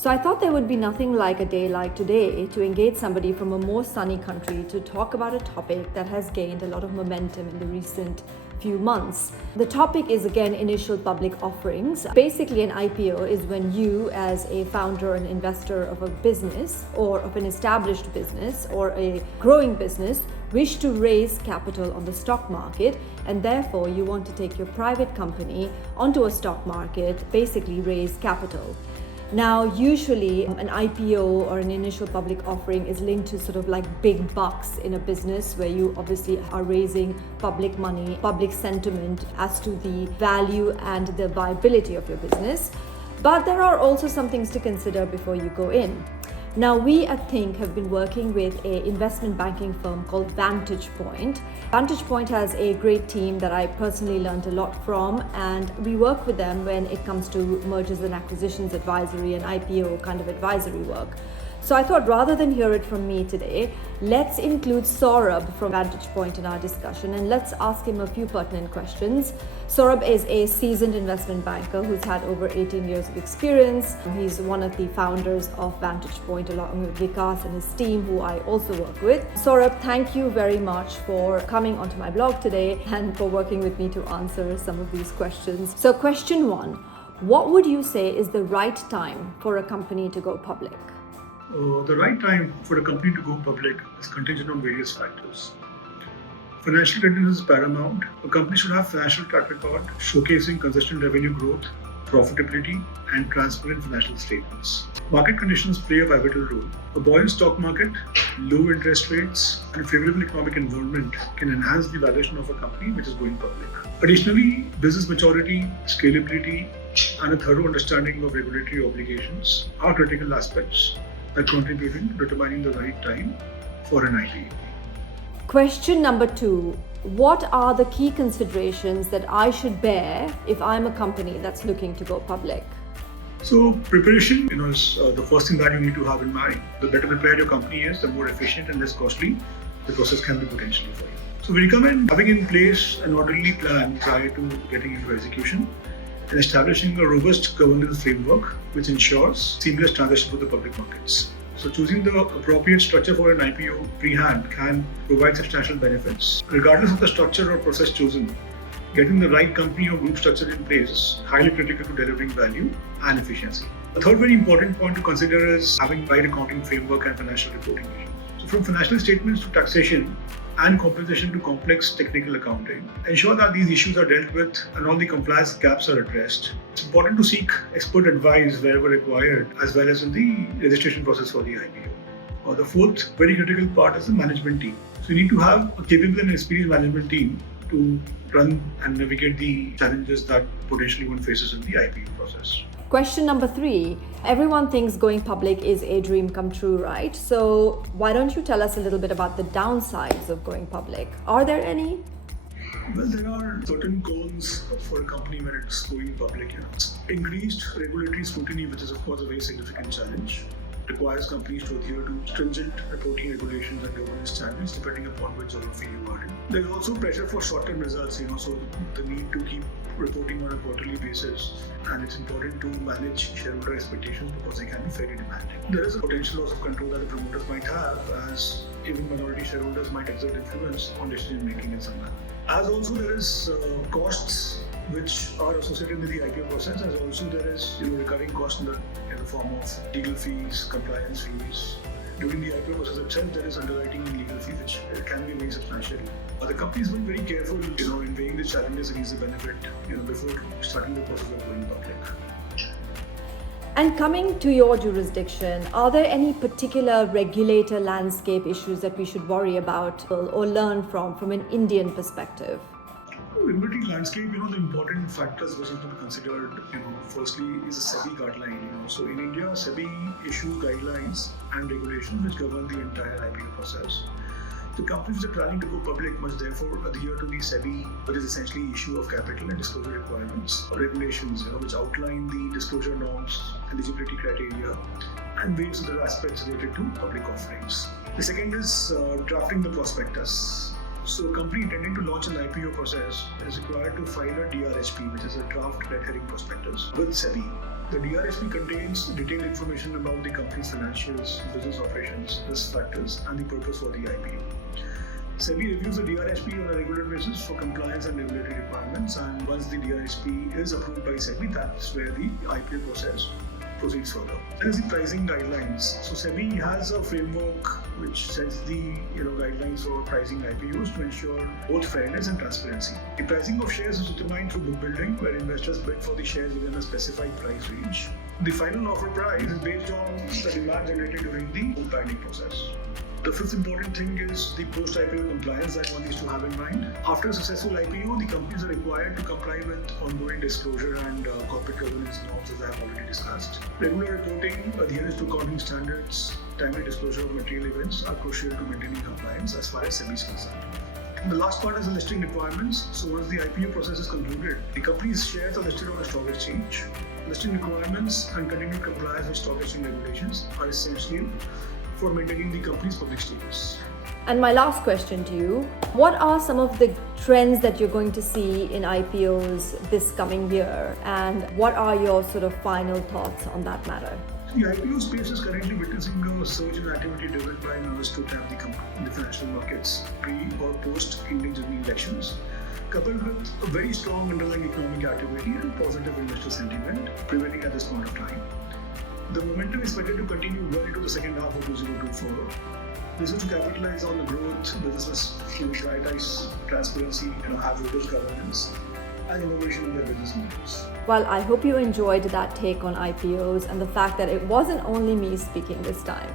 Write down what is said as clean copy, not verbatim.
So I thought there would be nothing like a day like today to engage somebody from a more sunny country to talk about a topic that has gained a lot of momentum in the recent few months. The topic is again initial public offerings. Basically, an IPO is when you, as a founder and investor of a business or of an established business or a growing business, wish to raise capital on the stock market, and therefore you want to take your private company onto a stock market, basically raise capital. Now, usually an IPO or an initial public offering is linked to sort of like big bucks in a business where you obviously are raising public money, public sentiment as to the value and the viability of your business. But there are also some things to consider before you go in. Now, we at Think have been working with an investment banking firm called Vantage Point. Vantage Point has a great team that I personally learned a lot from, and we work with them when it comes to mergers and acquisitions advisory and IPO kind of advisory work. So I thought rather than hear it from me today, let's include Saurabh from Vantage Point in our discussion and let's ask him a few pertinent questions. Saurabh is a seasoned investment banker who's had over 18 years of experience. He's one of the founders of Vantage Point along with Vikas and his team, who I also work with. Saurabh, thank you very much for coming onto my blog today and for working with me to answer some of these questions. So question one, what would you say is the right time for a company to go public? The right time for a company to go public is contingent on various factors. Financial readiness is paramount. A company should have financial track record showcasing consistent revenue growth, profitability, and transparent financial statements. Market conditions play a pivotal role. A buoyant stock market, low interest rates, and a favorable economic environment can enhance the valuation of a company which is going public. Additionally, business maturity, scalability, and a thorough understanding of regulatory obligations are critical aspects that contribute to determining the right time for an IPO. Question number two, what are the key considerations that I should bear if I'm a company that's looking to go public? So preparation, is the first thing that you need to have in mind. The better prepared your company is, the more efficient and less costly the process can be potentially for you. So we recommend having in place an orderly plan prior to getting into execution and establishing a robust governance framework which ensures seamless transition to the public markets. So choosing the appropriate structure for an IPO pre-hand can provide substantial benefits. Regardless of the structure or process chosen, getting the right company or group structure in place is highly critical to delivering value and efficiency. A third very important point to consider is having right accounting framework and financial reporting. So from financial statements to taxation and compensation to complex technical accounting, ensure that these issues are dealt with and all the compliance gaps are addressed. It's important to seek expert advice wherever required, as well as in the registration process for the IPO. The fourth very critical part is the management team. So you need to have a capable and experienced management team to run and navigate the challenges that potentially one faces in the IPO process. Question number three, everyone thinks going public is a dream come true, right? So why don't you tell us a little bit about the downsides of going public? Are there any? Well, there are certain cons for a company when it's going public. Increased regulatory scrutiny, which is of course a very significant challenge, requires companies to adhere to stringent reporting regulations and governance standards depending upon which geography you are in. There's also pressure for short-term results, so the need to keep reporting on a quarterly basis, and it's important to manage shareholder expectations because they can be very demanding. There is a potential loss of control that the promoters might have, as even minority shareholders might exert influence on decision making in some manner. As also there is costs which are associated with the IPO process, as also there is recurring costs in the form of legal fees, compliance fees. During the IPO process itself, there is underwriting and legal fees which can be very substantial. The company has been very careful, in weighing the challenges against the benefit, before starting the process of going public. And coming to your jurisdiction, are there any particular regulator landscape issues that we should worry about or learn from an Indian perspective? Regulatory landscape, the important factors which need to be considered, firstly is a SEBI guideline. So in India, SEBI issues guidelines and regulations which govern the entire IPO process. The companies that are planning to go public must therefore adhere to the SEBI, which is essentially issue of capital and disclosure requirements, regulations, which outline the disclosure norms, eligibility criteria, and various other aspects related to public offerings. The second is drafting the prospectus. So a company intending to launch an IPO process is required to file a DRHP, which is a draft red herring prospectus, with SEBI. The DRHP contains detailed information about the company's financials, business operations, risk factors, and the purpose for the IPO. SEBI reviews the DRHP on a regular basis for compliance and regulatory requirements, and once the DRHP is approved by SEBI, that's where the IPO process proceeds further. There is the pricing guidelines. So SEBI has a framework which sets the guidelines for pricing IPOs to ensure both fairness and transparency. The pricing of shares is determined through book building, where investors bid for the shares within a specified price range. The final offer price is based on the demand generated during the book binding process. The fifth important thing is the post-IPO compliance that one needs to have in mind. After a successful IPO, the companies are required to comply with ongoing disclosure and corporate governance norms, as I have already discussed. Regular reporting, adherence to accounting standards, timely disclosure of material events are crucial to maintaining compliance as far as SEBI is concerned. The last part is the listing requirements. So once the IPO process is concluded, the company's shares are listed on a stock exchange. Listing requirements and continued compliance with stock exchange regulations are essential for maintaining the company's public status. And my last question to you, what are some of the trends that you're going to see in IPOs this coming year, and what are your sort of final thoughts on that matter? The IPO space is currently witnessing a surge in activity driven by nervous to tap the company in the financial markets pre or post Indian general elections, coupled with a very strong underlying economic activity and positive investor sentiment prevailing at this point of time. The momentum is expected to continue well into the second half of 2024. This is to capitalize on the growth, businesses prioritize transparency, have robust governance, and innovation in their business models. Well, I hope you enjoyed that take on IPOs and the fact that it wasn't only me speaking this time.